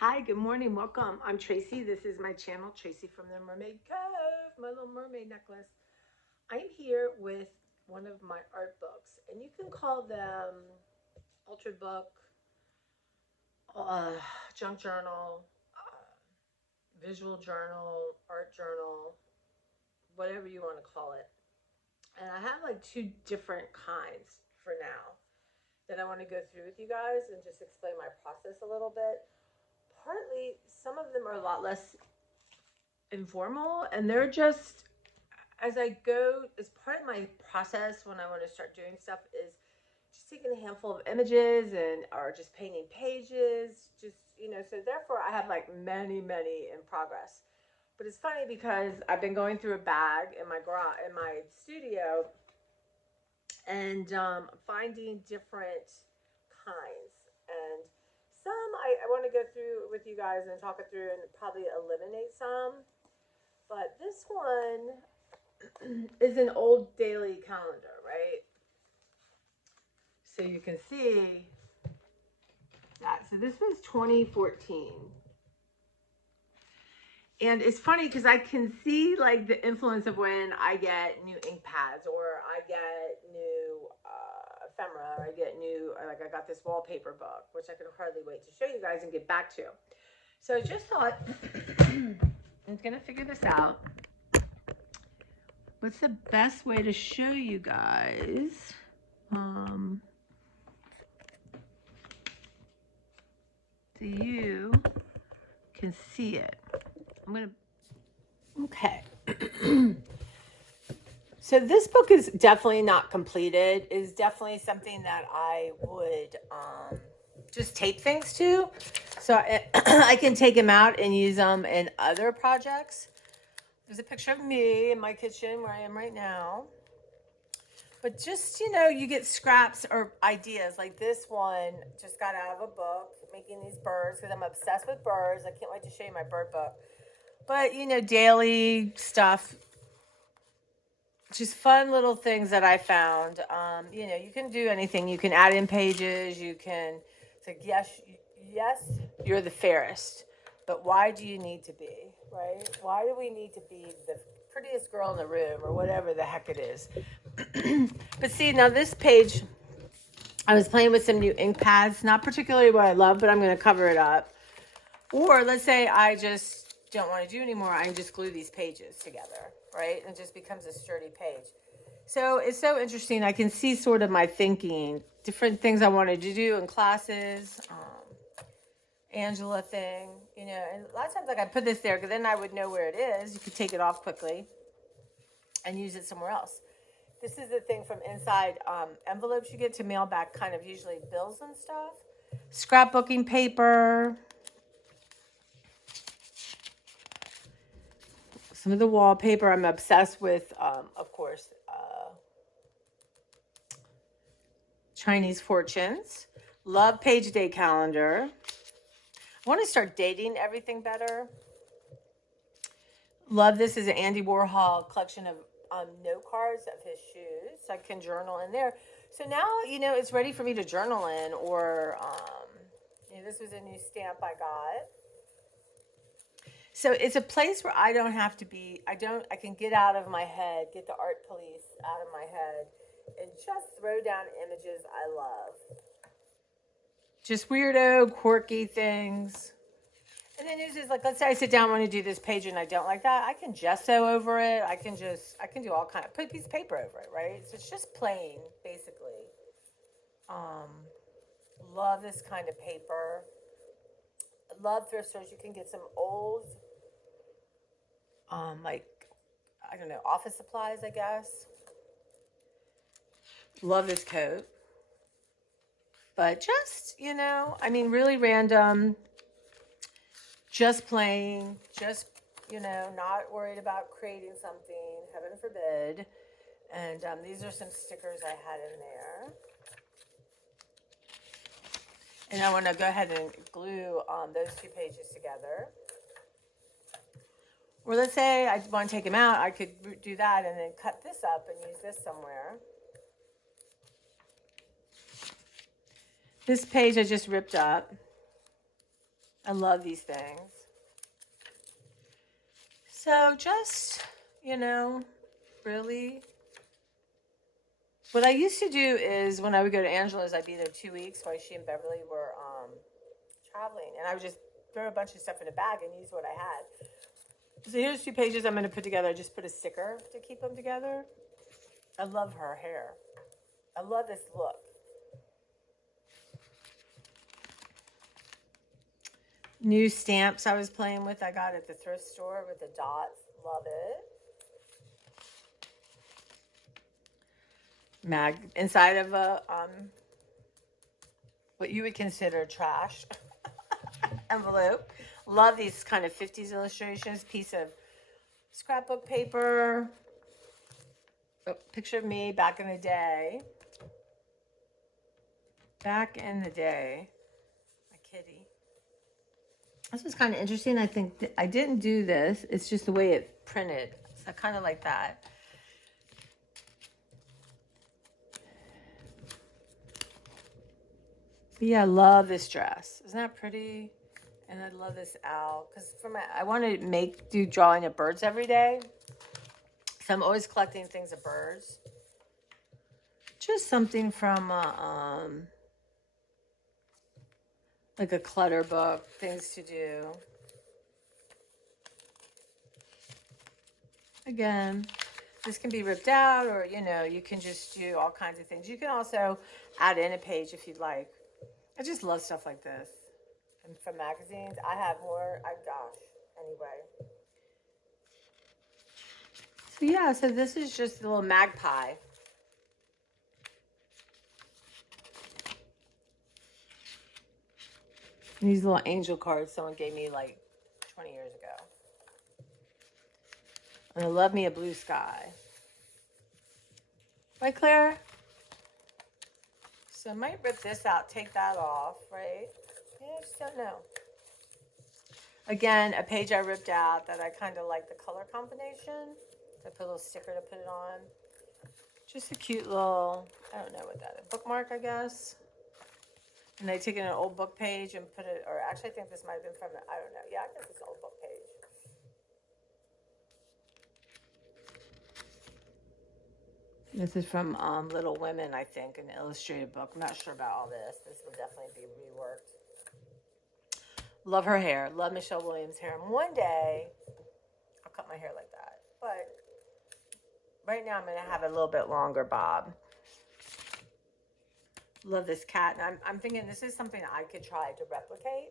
Hi, good morning. Welcome. I'm Tracy. This is my channel, Tracy from the Mermaid Cove, my little mermaid necklace. I'm here with one of my art books, and you can call them ultra book, uh, junk journal, visual journal, art journal, whatever you want to call it. And I have like two different kinds for now that I want to go through with you guys and just explain my process a little bit. Partly, some of them are a lot less informal, and they're just as I go, as part of my process when I want to start doing stuff is just taking a handful of images and or just painting pages, just so therefore I have like many in progress. But it's funny because I've been going through a bag in my garage in my studio and finding different kinds. And some I want to go through with you guys and talk it through and probably eliminate some. But this one is an old daily calendar, right? So you can see that. So this was 2014. And it's funny because I can see like the influence of when I get new ink pads or I get new ephemera or I get new, like I got this wallpaper book, which I can hardly wait to show you guys and get back to. So I just thought, I'm going to figure this out. What's the best way to show you guys? So you can see it. I'm going to, okay. So this book is definitely not completed. It is definitely something that I would just tape things to. So I can take them out and use them in other projects. There's a picture of me in my kitchen where I am right now. But just, you get scraps or ideas. Like this one just got out of a book, making these birds, because I'm obsessed with birds. I can't wait to show you my bird book. But, daily stuff, just fun little things that I found. You can do anything. You can add in pages. You can say, yes, you're the fairest. But why do you need to be, right? Why do we need to be the prettiest girl in the room or whatever the heck it is? But see, now this page, I was playing with some new ink pads, not particularly what I love, but I'm going to cover it up. Or let's say I just don't want to do anymore. I can just glue these pages together, right? And it just becomes a sturdy page. So it's so interesting. I can see sort of my thinking, different things I wanted to do in classes, Angela thing, and a lot of times like I put this there because then I would know where it is. You could take it off quickly and use it somewhere else. This is the thing from inside envelopes you get to mail back kind of usually bills and stuff. Scrapbooking paper. Some of the wallpaper. I'm obsessed with, of course, Chinese fortunes. Love page day calendar. I want to start dating everything better. Love this is an Andy Warhol collection of note cards of his shoes. So I can journal in there. So now, it's ready for me to journal in or, this was a new stamp I got. So it's a place where I don't have to be, I can get out of my head, get the art police out of my head and just throw down images I love. Just weirdo, quirky things. And then it's just like, let's say I sit down and want to do this page and I don't like that. I can gesso over it. I can do all kind of, put a piece of paper over it, right? So it's just plain, basically. Love this kind of paper. Love thrift stores. You can get some old, like, I don't know, office supplies, I guess. Love this coat. But just, really random. Just plain, just, not worried about creating something, heaven forbid. And these are some stickers I had in there. And I want to go ahead and glue those two pages together. Or let's say I want to take them out, I could do that and then cut this up and use this somewhere. This page I just ripped up. I love these things. So just, you know, really, what I used to do is when I would go to Angela's, I'd be there 2 weeks while she and Beverly were traveling, and I would just throw a bunch of stuff in a bag and use what I had. So here's 2 pages I'm going to put together. I just put a sticker to keep them together. I love her hair. I love this look. New stamps I was playing with. I got at the thrift store with the dots. Love it. Inside of a what you would consider trash envelope. Love these kind of 50s illustrations. Piece of scrapbook paper. Oh, picture of me back in the day. Back in the day. My kitty. This was kind of interesting. I think I didn't do this. It's just the way it printed. So I kind of like that. But yeah, I love this dress. Isn't that pretty? And I love this owl because I want to do drawing of birds every day. So I'm always collecting things of birds. Just something from like a clutter book, things to do. Again, this can be ripped out, or you can just do all kinds of things. You can also add in a page if you'd like. I just love stuff like this. And from magazines, I have more. Anyway. So yeah, so this is just a little magpie. These little angel cards someone gave me like 20 years ago. And I love me a blue sky. Right, Claire? So I might rip this out, take that off, right? Yeah, I just don't know. Again, a page I ripped out that I kind of like the color combination. So I put a little sticker to put it on. Just a cute little, I don't know what that is, bookmark, I guess. And I take an old book page and put it, or actually I think this might have been from, I don't know. Yeah, I guess it's an old book page. This is from Little Women, I think, an illustrated book. I'm not sure about all this. This will definitely be reworked. Love her hair. Love Michelle Williams' hair. And one day, I'll cut my hair like that. But right now, I'm going to have a little bit longer bob. Love this cat. And I'm thinking this is something I could try to replicate.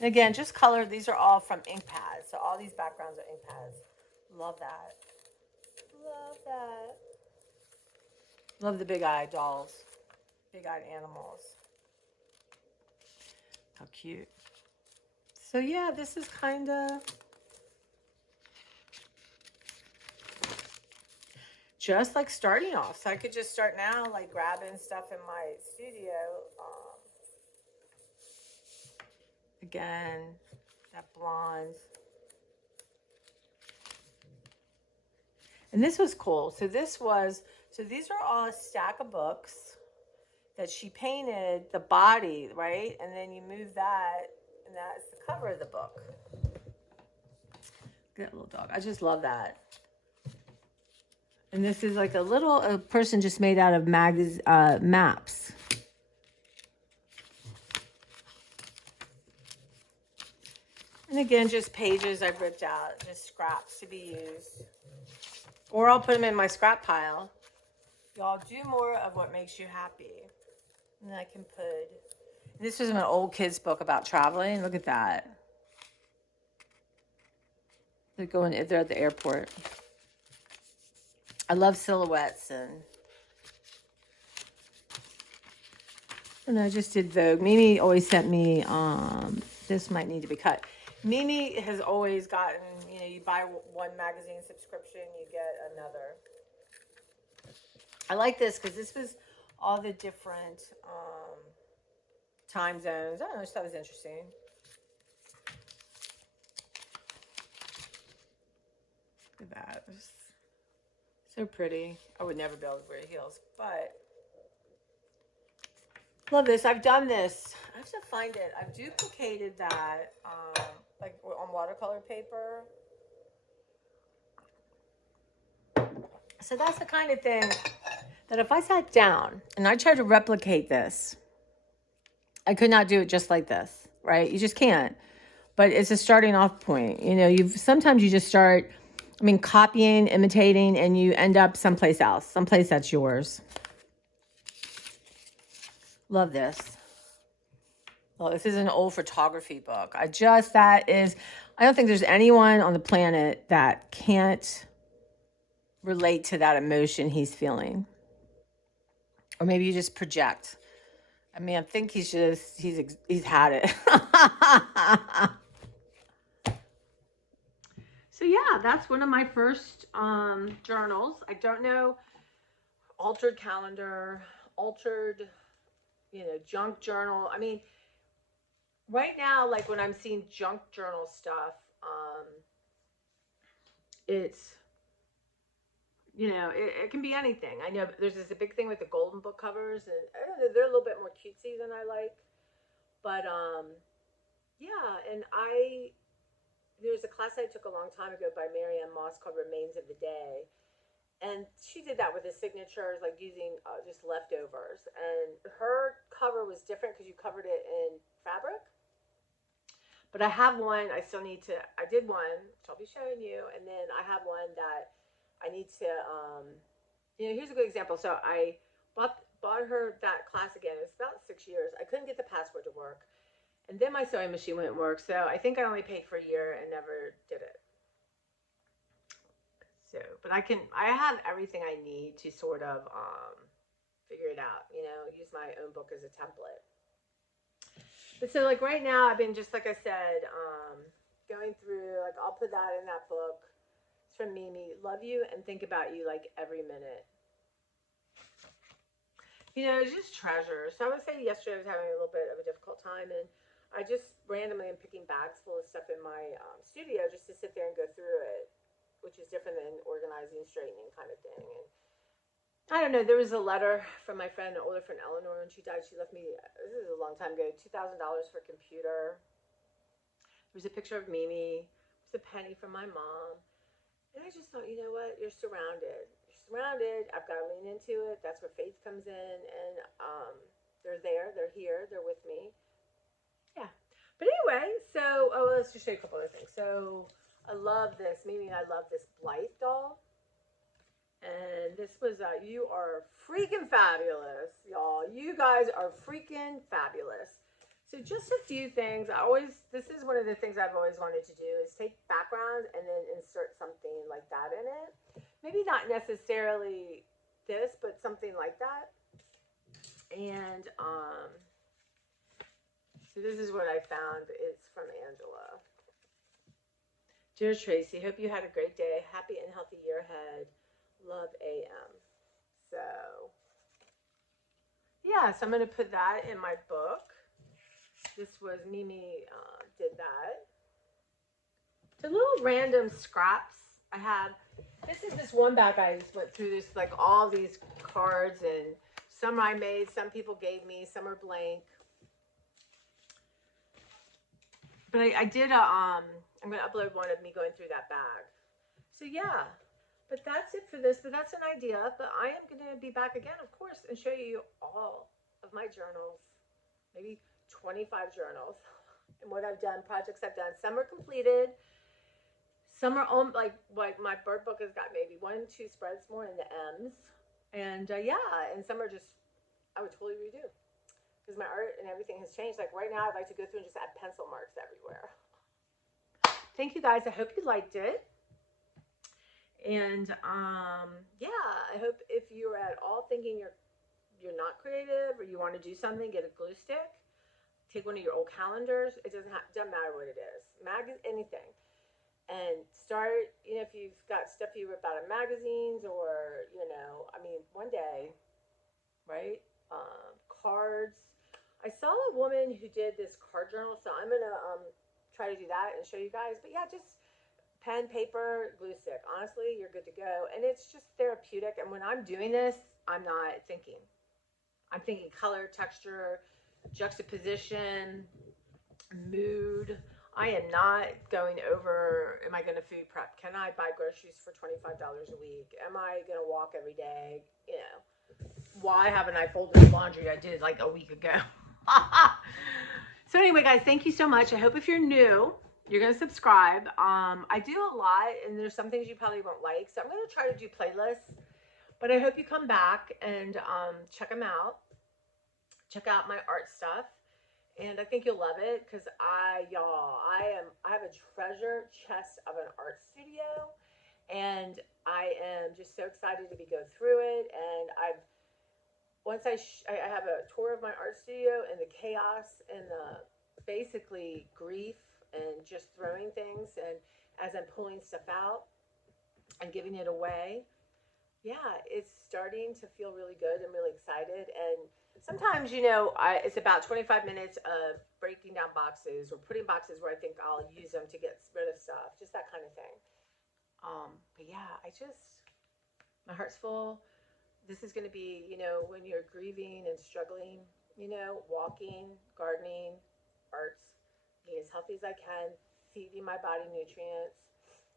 And again, just color. These are all from ink pads. So all these backgrounds are ink pads. Love that. Love that. Love the big-eyed dolls. Big-eyed animals. How cute. So yeah, this is kind of just like starting off. So I could just start now, like grabbing stuff in my studio. Again, that blonde. And this was cool. So these are all a stack of books that she painted the body, right? And then you move that, and that's the cover of the book. That little dog. I just love that. And this is like a person just made out of maps. And again, just pages I've ripped out, just scraps to be used. Or I'll put them in my scrap pile. Y'all do more of what makes you happy. And then I can this was an old kid's book about traveling. Look at that. They're at the airport. I love silhouettes and I just did Vogue. Mimi always sent me, this might need to be cut. Mimi has always gotten, you buy one magazine subscription, you get another. I like this because this was all the different time zones. I don't know, I just thought it was interesting. Look at that. It's so pretty. I would never be able to wear heels, but Love this. I've done this. I have to find it. I've duplicated that, like on watercolor paper. So that's the kind of thing that if I sat down and I tried to replicate this, I could not do it just like this, right? You just can't. But it's a starting off point. You know, sometimes you just start, I mean, copying, imitating, and you end up someplace else, someplace that's yours. Love this. Well, this is an old photography book. I don't think there's anyone on the planet that can't relate to that emotion he's feeling. Or maybe you just project. I mean, I think he's had it. So yeah, that's one of my first journals. I don't know, altered calendar, altered, junk journal. I mean, right now, like when I'm seeing junk journal stuff, it's, it can be anything. I know there's this a big thing with the golden book covers, and I don't know, they're a little bit more cutesy than I like. But yeah, and there's a class I took a long time ago by Marianne Moss called Remains of the Day. And she did that with the signatures, like using just leftovers. And her cover was different because you covered it in fabric. But I have one, I did one, which I'll be showing you. And then I have one that I need to, here's a good example. So I bought her that class again. It's about 6 years. I couldn't get the password to work. And then my sewing machine wouldn't work. So I think I only paid for a year and never did it. So, but I have everything I need to sort of figure it out, use my own book as a template. But so like right now I've been just like I said, going through, like I'll put that in that book. It's from Mimi. Love you and think about you like every minute. It's just treasure. So I would say yesterday I was having a little bit of a difficult time, and I just randomly am picking bags full of stuff in my studio just to sit there and go through it, which is different than organizing, straightening kind of thing. And I don't know. There was a letter from my friend, an older friend Eleanor, when she died. She left me. This is a long time ago. $2,000 for a computer. There was a picture of Mimi. It was a penny from my mom. And I just thought, you know what? You're surrounded. You're surrounded. I've got to lean into it. That's where faith comes in. And they're there. They're here. They're with me. Yeah. But anyway, so let's just show you a couple other things. So I love this. Mimi and I love this Blythe doll. And this was, you are freaking fabulous, y'all. You guys are freaking fabulous. So just a few things. This is one of the things I've always wanted to do is take background and then insert something like that in it. Maybe not necessarily this, but something like that. And so this is what I found. It's from Angela. Dear Tracy, hope you had a great day. Happy and healthy year ahead. Love, AM. So yeah, so I'm going to put that in my book. This was Mimi did that. The little random scraps I have. This is this one bag I just went through this, like all these cards, and some I made, some people gave me, some are blank. But I did I'm going to upload one of me going through that bag. So yeah, but that's it for this. But that's an idea. But I am going to be back again, of course, and show you all of my journals, maybe 25 journals, and what I've done, projects I've done. Some are completed. Some are on, like my bird book has got maybe 1-2 spreads more in the M's. And yeah, and some are just, I would totally redo. Because my art and everything has changed. Like right now, I'd like to go through and just add pencil marks everywhere. Thank you guys. I hope you liked it. And yeah, I hope if you're at all thinking you're not creative or you want to do something, get a glue stick, take one of your old calendars. It doesn't matter what it is, anything, and start. If you've got stuff you rip out of magazines, or I mean, one day, right? Cards. I saw a woman who did this card journal, so I'm gonna try to do that and show you guys. But yeah, just pen, paper, glue stick. Honestly, you're good to go. And it's just therapeutic. And when I'm doing this, I'm not thinking. I'm thinking color, texture, juxtaposition, mood. I am not going over, am I going to food prep? Can I buy groceries for $25 a week? Am I going to walk every day? You know, why haven't I folded the laundry I did like a week ago? So anyway, guys, thank you so much. I hope if you're new, you're going to subscribe. I do a lot, and there's some things you probably won't like. So I'm going to try to do playlists, but I hope you come back and check them out. Check out my art stuff. And I think you'll love it because I have a treasure chest of an art studio, and I am just so excited to go through it. And I've once I have a tour of my art studio and the chaos and the basically grief and just throwing things, and as I'm pulling stuff out and giving it away, yeah, it's starting to feel really good. I'm really excited. And sometimes, it's about 25 minutes of breaking down boxes or putting boxes where I think I'll use them to get rid of stuff, just that kind of thing. But yeah, my heart's full. This is going to be, when you're grieving and struggling, walking, gardening, arts, being as healthy as I can, feeding my body nutrients,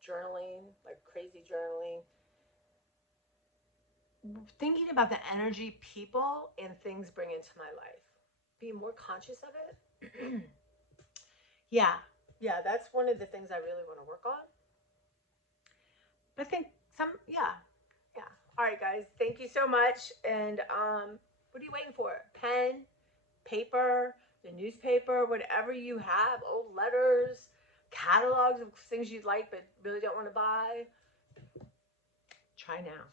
journaling, like crazy journaling, thinking about the energy people and things bring into my life, being more conscious of it. yeah, that's one of the things I really want to work on. But I think yeah. All right, guys, thank you so much. And what are you waiting for? Pen, paper, the newspaper, whatever you have, old letters, catalogs of things you'd like but really don't want to buy. Try now.